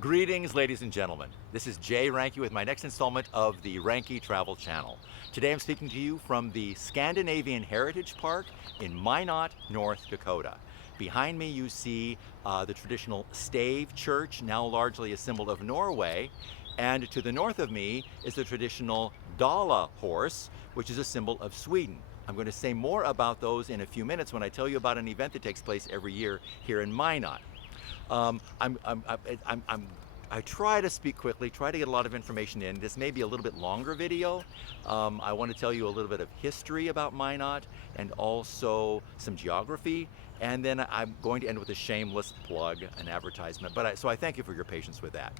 Greetings, ladies and gentlemen. This is Jay Ranke with my next installment of the Ranke Travel Channel. Today I'm speaking to you from the Scandinavian Heritage Park in Minot, North Dakota. Behind me you see the traditional Stave Church, now largely a symbol of Norway, and to the north of me is the traditional Dala Horse, which is a symbol of Sweden. I'm going to say more about those in a few minutes when I tell you about an event that takes place every year here in Minot. I try to speak quickly, try to get a lot of information in. This may be a little bit longer video. I want to tell you a little bit of history about Minot and also some geography. And then I'm going to end with a shameless plug, an advertisement. So I thank you for your patience with that.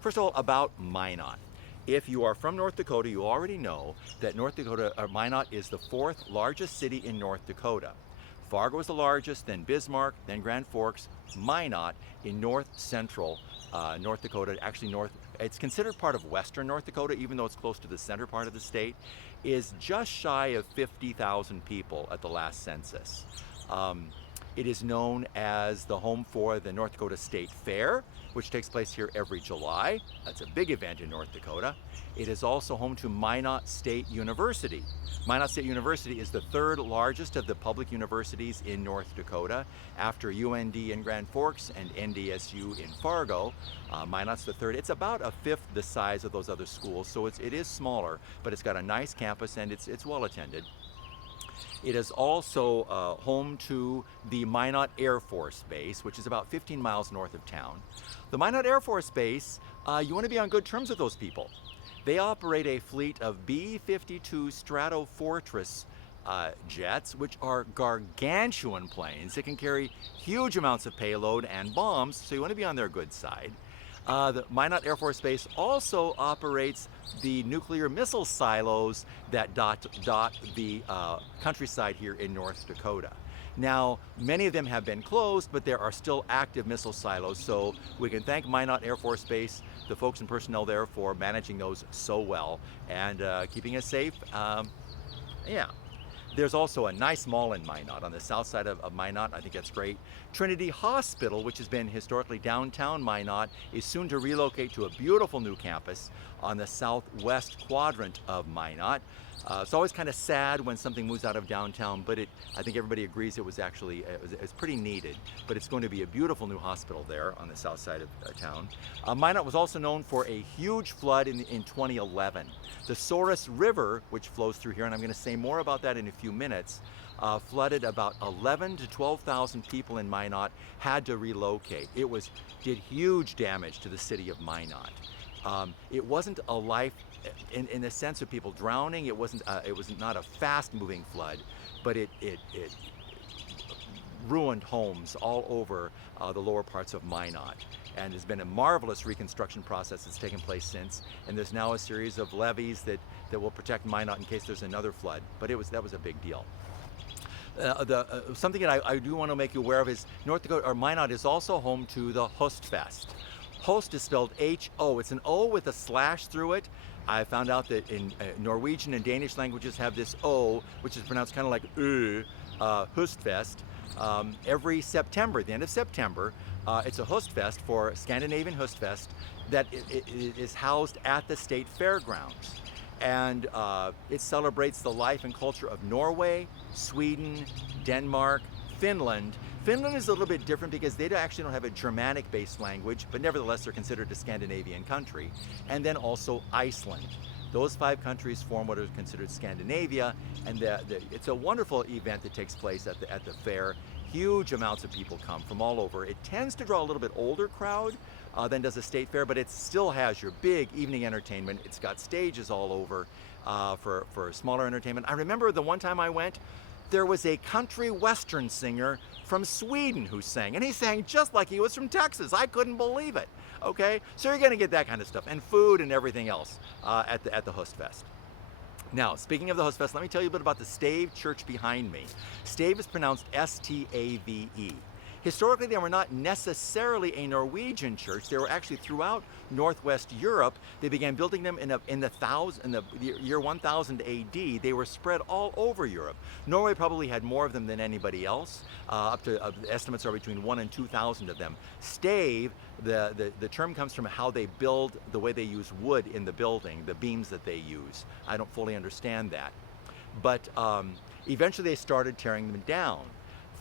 First of all, about Minot. If you are from North Dakota, you already know that Minot is the fourth largest city in North Dakota. Fargo is the largest, then Bismarck, then Grand Forks. Minot in north central North Dakota, actually it's considered part of western North Dakota, even though it's close to the center part of the state, is just shy of 50,000 people at the last census. It is known as the home for the North Dakota State Fair, which takes place here every July. That's a big event in North Dakota. It is also home to Minot State University. Minot State University is the third largest of the public universities in North Dakota, after UND in Grand Forks and NDSU in Fargo. Minot's the third. It's about a fifth the size of those other schools, so it is smaller, but it's got a nice campus and it's well attended. It is also home to the Minot Air Force Base, which is about 15 miles north of town. The Minot Air Force Base, you want to be on good terms with those people. They operate a fleet of B-52 Stratofortress jets, which are gargantuan planes that can carry huge amounts of payload and bombs, so you want to be on their good side. The Minot Air Force Base also operates the nuclear missile silos that dot the countryside here in North Dakota. Now, many of them have been closed, but there are still active missile silos, so we can thank Minot Air Force Base, the folks and personnel there, for managing those so well and keeping us safe. Yeah. There's also a nice mall in Minot, on the south side of Minot. I think that's great. Trinity Hospital, which has been historically downtown Minot, is soon to relocate to a beautiful new campus on the southwest quadrant of Minot. It's always kind of sad when something moves out of downtown, but I think everybody agrees it was pretty needed. But it's going to be a beautiful new hospital there on the south side of town. Minot was also known for a huge flood in 2011. The Souris River, which flows through here, and I'm going to say more about that in a few minutes, flooded about 11 to 12,000 people in Minot, had to relocate. It did huge damage to the city of Minot. It wasn't a life in the sense of people drowning. It was not a fast-moving flood, but it ruined homes all over the lower parts of Minot. And there's been a marvelous reconstruction process that's taken place since, and there's now a series of levees that will protect Minot in case there's another flood. But that was a big deal. Something that I do want to make you aware of is Minot is also home to the Hostfest. Host is spelled H-O. It's an O with a slash through it. I found out that in Norwegian and Danish languages have this O, which is pronounced kind of like Hostfest. Every September, the end of September, it's a Hostfest for Scandinavian Hostfest that is housed at the state fairgrounds. And it celebrates the life and culture of Norway, Sweden, Denmark, Finland. Finland is a little bit different because they actually don't have a Germanic-based language, but nevertheless they're considered a Scandinavian country. And then also Iceland. Those 5 countries form what is considered Scandinavia, and it's a wonderful event that takes place at the fair. Huge amounts of people come from all over. It tends to draw a little bit older crowd than does a state fair, but it still has your big evening entertainment. It's got stages all over for smaller entertainment. I remember the one time I went, there was a country western singer from Sweden who sang, and he sang just like he was from Texas. I couldn't believe it. Okay, so you're going to get that kind of stuff, and food and everything else at the Hostfest. Now, speaking of the Hostfest, let me tell you a bit about the Stave Church behind me. Stave is pronounced S-T-A-V-E. Historically, they were not necessarily a Norwegian church. They were actually throughout Northwest Europe. They began building them in the year 1000 AD. They were spread all over Europe. Norway probably had more of them than anybody else. Up to estimates are between 1,000 and 2,000 of them. Stave, the term comes from how they build, the way they use wood in the building, the beams that they use. I don't fully understand that. But eventually they started tearing them down.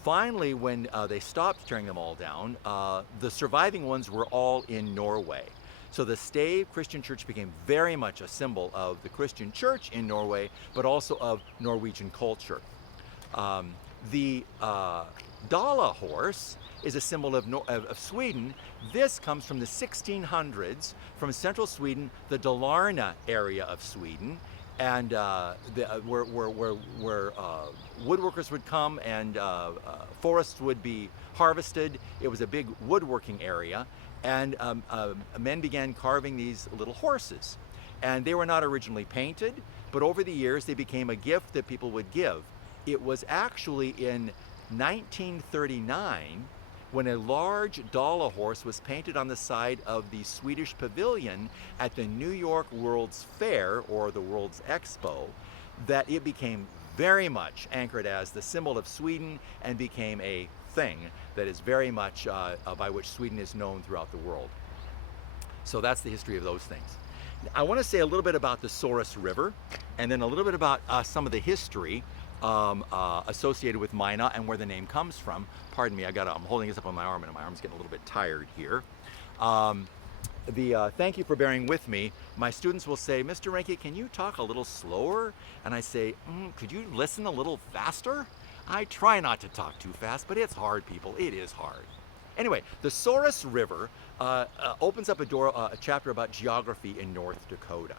Finally, when they stopped tearing them all down, the surviving ones were all in Norway. So the Stave Christian Church became very much a symbol of the Christian church in Norway, but also of Norwegian culture. The Dala Horse is a symbol of Sweden. This comes from the 1600s, from central Sweden, the Dalarna area of Sweden, and where woodworkers would come and forests would be harvested. It was a big woodworking area, and men began carving these little horses. And they were not originally painted, but over the years they became a gift that people would give. It was actually in 1939 when a large Dala horse was painted on the side of the Swedish pavilion at the New York World's Fair, or the World's Expo, that it became very much anchored as the symbol of Sweden and became a thing that is very much by which Sweden is known throughout the world. So that's the history of those things. I want to say a little bit about the Souris River, and then a little bit about some of the history associated with Minot and where the name comes from. Pardon me, I'm holding this up on my arm and my arm's getting a little bit tired here. Thank you for bearing with me. My students will say, Mr. Reinke, can you talk a little slower? And I say, could you listen a little faster? I try not to talk too fast, but it's hard, people. It is hard. Anyway, the Souris River opens up a chapter about geography in North Dakota.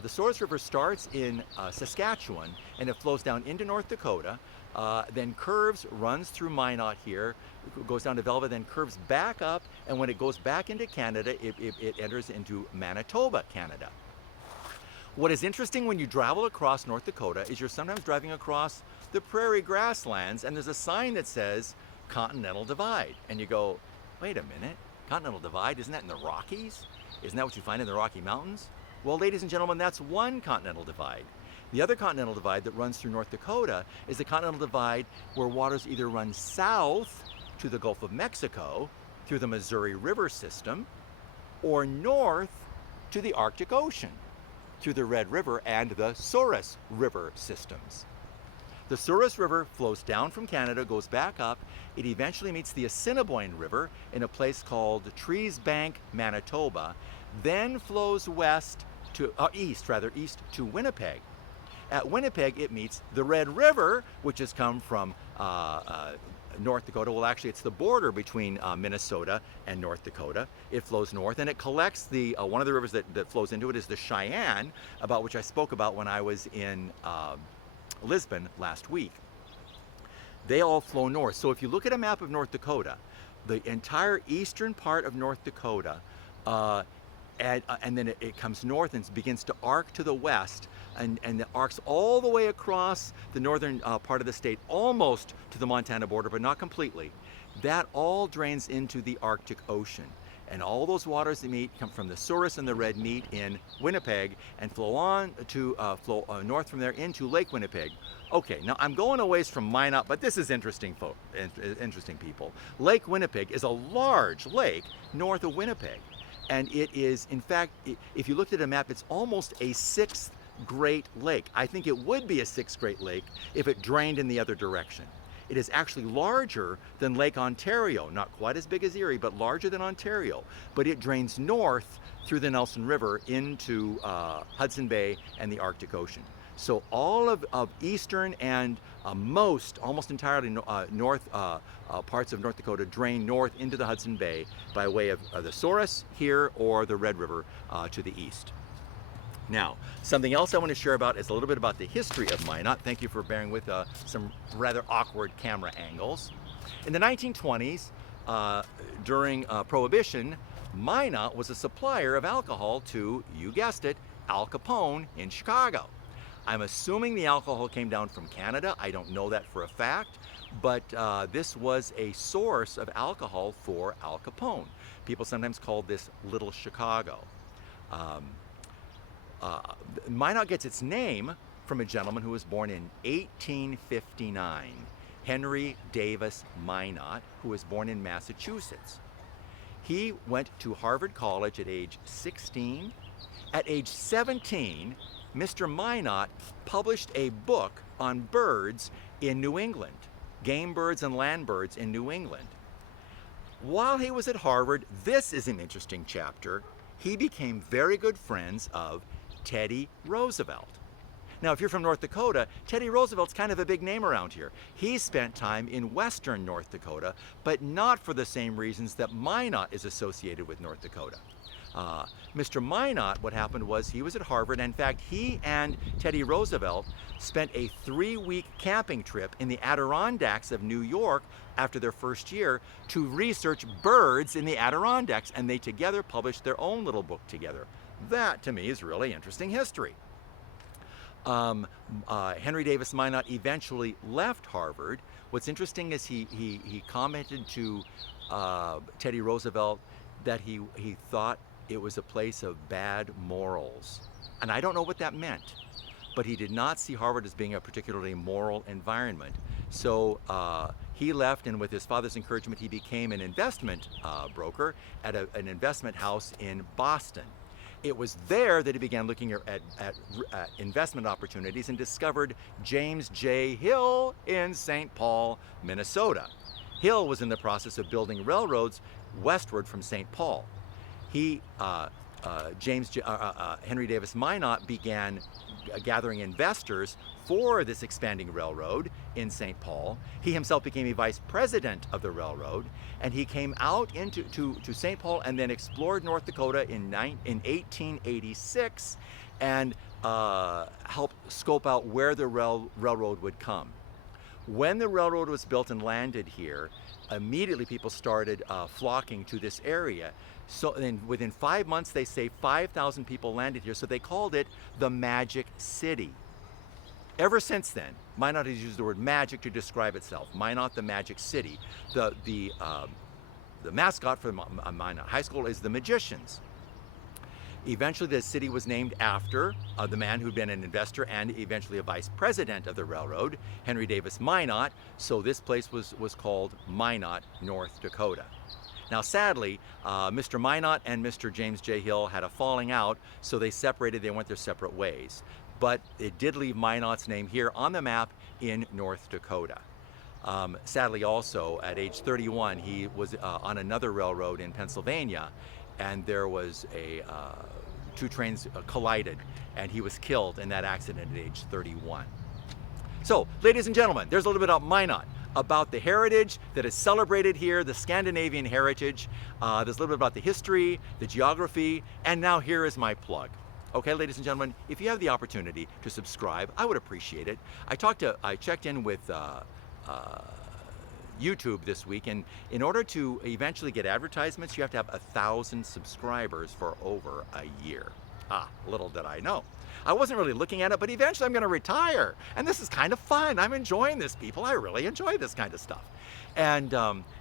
The Souris River starts in Saskatchewan, and it flows down into North Dakota, then curves, runs through Minot here, goes down to Velva, then curves back up, and when it goes back into Canada, it enters into Manitoba, Canada. What is interesting when you travel across North Dakota is you're sometimes driving across the prairie grasslands, and there's a sign that says Continental Divide, and you go, wait a minute, Continental Divide, isn't that in the Rockies? Isn't that what you find in the Rocky Mountains? Well, ladies and gentlemen, that's one continental divide. The other continental divide that runs through North Dakota is the continental divide where waters either run south to the Gulf of Mexico through the Missouri River system, or north to the Arctic Ocean through the Red River and the Souris River systems. The Souris River flows down from Canada, goes back up. It eventually meets the Assiniboine River in a place called Trees Bank, Manitoba, then flows east to Winnipeg. At Winnipeg, it meets the Red River, which has come from North Dakota. Well, actually, it's the border between Minnesota and North Dakota. It flows north, and it collects one of the rivers that flows into it is the Cheyenne, about which I spoke about when I was in Lisbon last week. They all flow north. So if you look at a map of North Dakota, the entire eastern part of North Dakota, and then it comes north and begins to arc to the west, and it arcs all the way across the northern part of the state, almost to the Montana border, but not completely. That all drains into the Arctic Ocean. And all those waters that meet come from the Souris and the Red meet in Winnipeg and flow on to north from there into Lake Winnipeg. Okay, now I'm going a ways from Minot, but this is interesting, interesting people. Lake Winnipeg is a large lake north of Winnipeg. And it is, in fact, if you looked at a map, it's almost a sixth Great Lake. I think it would be a sixth Great Lake if it drained in the other direction. It is actually larger than Lake Ontario, not quite as big as Erie, but larger than Ontario. But it drains north through the Nelson River into Hudson Bay and the Arctic Ocean. So all of eastern and almost entirely north parts of North Dakota drain north into the Hudson Bay by way of the Souris here or the Red River to the east. Now, something else I want to share about is a little bit about the history of Minot. Thank you for bearing with some rather awkward camera angles. In the 1920s, during Prohibition, Minot was a supplier of alcohol to, you guessed it, Al Capone in Chicago. I'm assuming the alcohol came down from Canada. I don't know that for a fact. but this was a source of alcohol for Al Capone. People sometimes called this Little Chicago. Um, Minot gets its name from a gentleman who was born in 1859, Henry Davis Minot, who was born in Massachusetts. He went to Harvard College at age 16. At age 17, Mr. Minot published a book on birds in New England, game birds and land birds in New England. While he was at Harvard, this is an interesting chapter, he became very good friends of Teddy Roosevelt. Now, if you're from North Dakota, Teddy Roosevelt's kind of a big name around here. He spent time in western North Dakota, but not for the same reasons that Minot is associated with North Dakota. Mr. Minot, what happened was he was at Harvard. In fact, he and Teddy Roosevelt spent a 3-week camping trip in the Adirondacks of New York after their first year to research birds in the Adirondacks, and they together published their own little book together. That, to me, is really interesting history. Henry Davis Minot eventually left Harvard. What's interesting is he commented to Teddy Roosevelt that he thought it was a place of bad morals. And I don't know what that meant, but he did not see Harvard as being a particularly moral environment. So he left, and with his father's encouragement, he became an investment broker at an investment house in Boston. It was there that he began looking at investment opportunities and discovered James J. Hill in St. Paul, Minnesota. Hill was in the process of building railroads westward from St. Paul. Henry Davis Minot began gathering investors for this expanding railroad in St. Paul. He himself became a vice president of the railroad, and he came out to St. Paul and then explored North Dakota in 1886 and helped scope out where the railroad would come. When the railroad was built and landed here, immediately people started flocking to this area. So then within 5 months, they say 5,000 people landed here, so they called it the Magic City. Ever since then, Minot has used the word magic to describe itself. Minot, the Magic City. The mascot for Minot High School is the Magicians. Eventually, the city was named after the man who'd been an investor and eventually a vice president of the railroad, Henry Davis Minot. So this place was called Minot, North Dakota. Now, sadly, Mr. Minot and Mr. James J. Hill had a falling out, so they separated. They went their separate ways. But it did leave Minot's name here on the map in North Dakota. Sadly, also, at age 31, he was on another railroad in Pennsylvania, and there was two trains collided, and he was killed in that accident at age 31. So, ladies and gentlemen, there's a little bit about Minot, about the heritage that is celebrated here, the Scandinavian heritage. There's a little bit about the history, the geography, and now here is my plug. Okay, ladies and gentlemen, if you have the opportunity to subscribe, I would appreciate it. I checked in with YouTube this week, and in order to eventually get advertisements, you have to have 1,000 subscribers for over a year. Little did I know. I wasn't really looking at it, but eventually I'm going to retire, and this is kind of fun. I'm enjoying this, people. I really enjoy this kind of stuff. And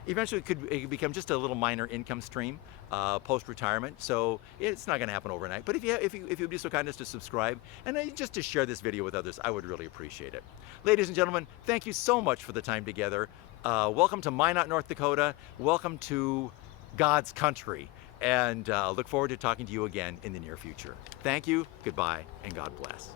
eventually it could become just a little minor income stream post-retirement, so it's not going to happen overnight. But if you'd be so kind as to subscribe and just to share this video with others, I would really appreciate it. Ladies and gentlemen, thank you so much for the time together. Welcome to Minot, North Dakota. Welcome to God's country. And look forward to talking to you again in the near future. Thank you, goodbye, and God bless.